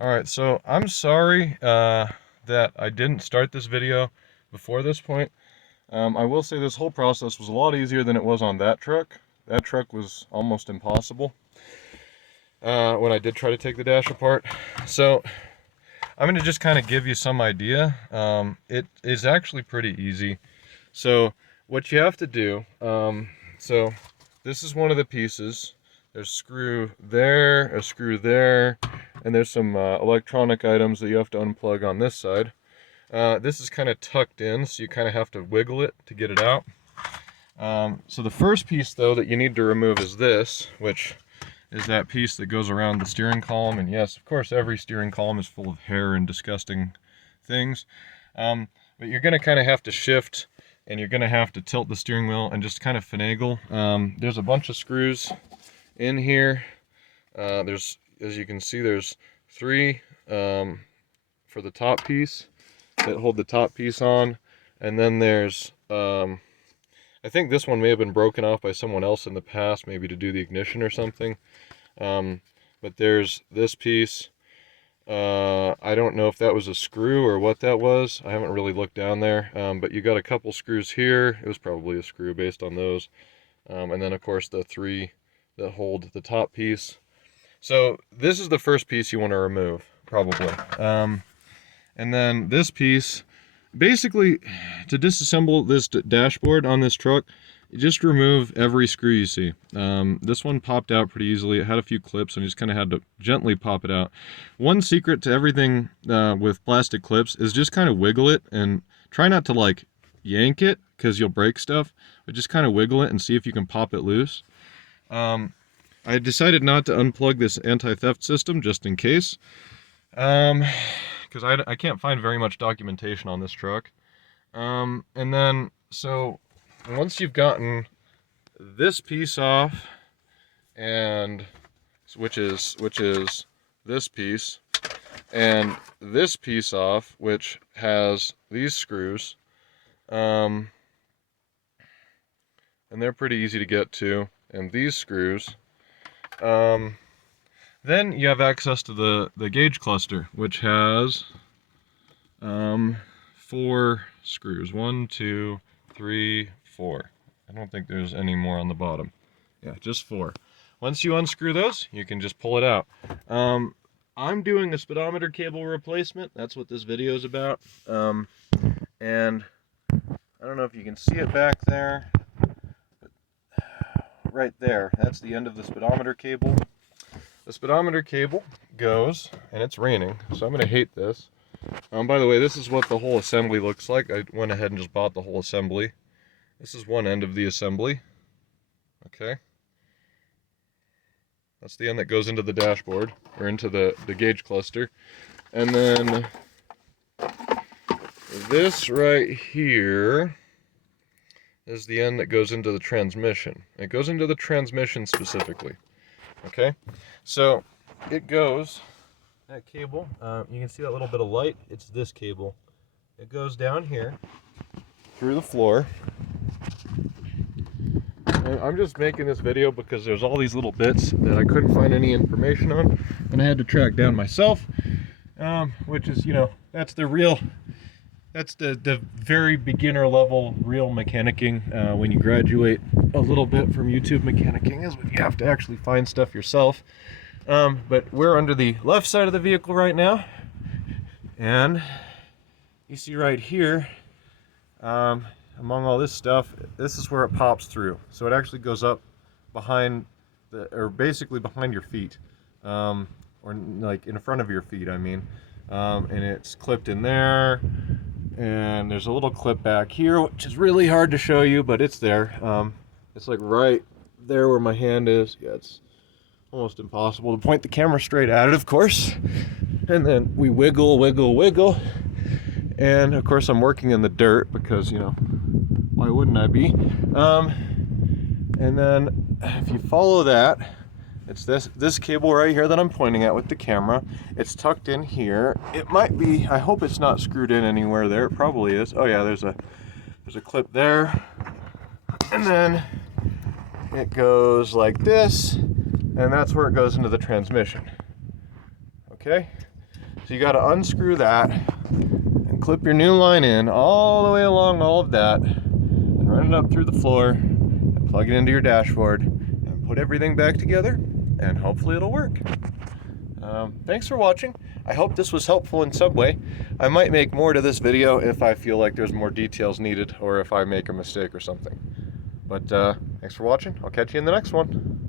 Alright, so I'm sorry that I didn't start this video before this point. I will say this whole process was a lot easier than it was on that truck. That truck was almost impossible when I did try to take the dash apart. So I'm going to just kind of give you some idea. It is actually pretty easy. So what you have to do, so this is one of the pieces. There's a screw there, and there's some electronic items that you have to unplug on this side. This is kind of tucked in, so you kind of have to wiggle it to get it out. So the first piece, though, that you need to remove is this, which is that piece that goes around the steering column. And yes, of course, every steering column is full of hair and disgusting things. But you're going to kind of have to shift, and you're going to have to tilt the steering wheel and just kind of finagle. There's a bunch of screws in here. There's, as you can see, there's 3 for the top piece that hold the top piece on, and then there's I think this one may have been broken off by someone else in the past, maybe to do the ignition or something. But there's this piece. I don't know if that was a screw or what that was. I haven't really looked down there. But you got a couple screws here. It was probably a screw based on those. And then, of course, the 3 that hold the top piece. So this is the first piece you want to remove, probably. And then this piece, basically, to disassemble this dashboard on this truck, you just remove every screw you see. This one popped out pretty easily. It had a few clips, and you just kind of had to gently pop it out. One secret to everything with plastic clips is just kind of wiggle it, and try not to like yank it, because you'll break stuff, but just kind of wiggle it and see if you can pop it loose. I decided not to unplug this anti-theft system just in case. Because I can't find very much documentation on this truck. And then, so once you've gotten this piece off, and which is this piece, and this piece off, which has these screws, and they're pretty easy to get to, and these screws, then you have access to the gauge cluster, which has 4 screws. 1, 2, 3, 4. I don't think there's any more on the bottom. Yeah, just 4. Once you unscrew those, you can just pull it out. I'm doing a speedometer cable replacement. That's what this video is about. And I don't know if you can see it back there, but right there, that's the end of the speedometer cable. The speedometer cable goes, and it's raining, so I'm going to hate this. By the way, this is what the whole assembly looks like. I went ahead and just bought the whole assembly. This is one end of the assembly. Okay. That's the end that goes into the dashboard, or into the gauge cluster. And then this right here is the end that goes into the transmission. It goes into the transmission specifically. Okay, so it goes, that cable, you can see that little bit of light, it's this cable. It goes down here through the floor. And I'm just making this video because there's all these little bits that I couldn't find any information on, and I had to track down myself, which is, you know, that's the very beginner level real mechanicking. When you graduate a little bit from YouTube mechanicking is when you have to actually find stuff yourself. But we're under the left side of the vehicle right now, and you see right here, among all this stuff, this is where it pops through. So it actually goes up behind or basically behind your feet, or like in front of your feet, I mean. And it's clipped in there. And there's a little clip back here, which is really hard to show you, but it's there. It's like right there where my hand is. Yeah, it's almost impossible to point the camera straight at it, of course. And then we wiggle, wiggle, wiggle. And of course I'm working in the dirt because, you know, why wouldn't I be? And then if you follow that, it's this cable right here that I'm pointing at with the camera. It's tucked in here. It might be, I hope it's not screwed in anywhere there. It probably is. Oh yeah, there's a clip there. And then it goes like this, and that's where it goes into the transmission. Okay? So you got to unscrew that and clip your new line in all the way along all of that and run it up through the floor and plug it into your dashboard and put everything back together, and hopefully it'll work. Thanks for watching. I hope this was helpful in some way. I might make more to this video if I feel like there's more details needed or if I make a mistake or something. But thanks for watching. I'll catch you in the next one.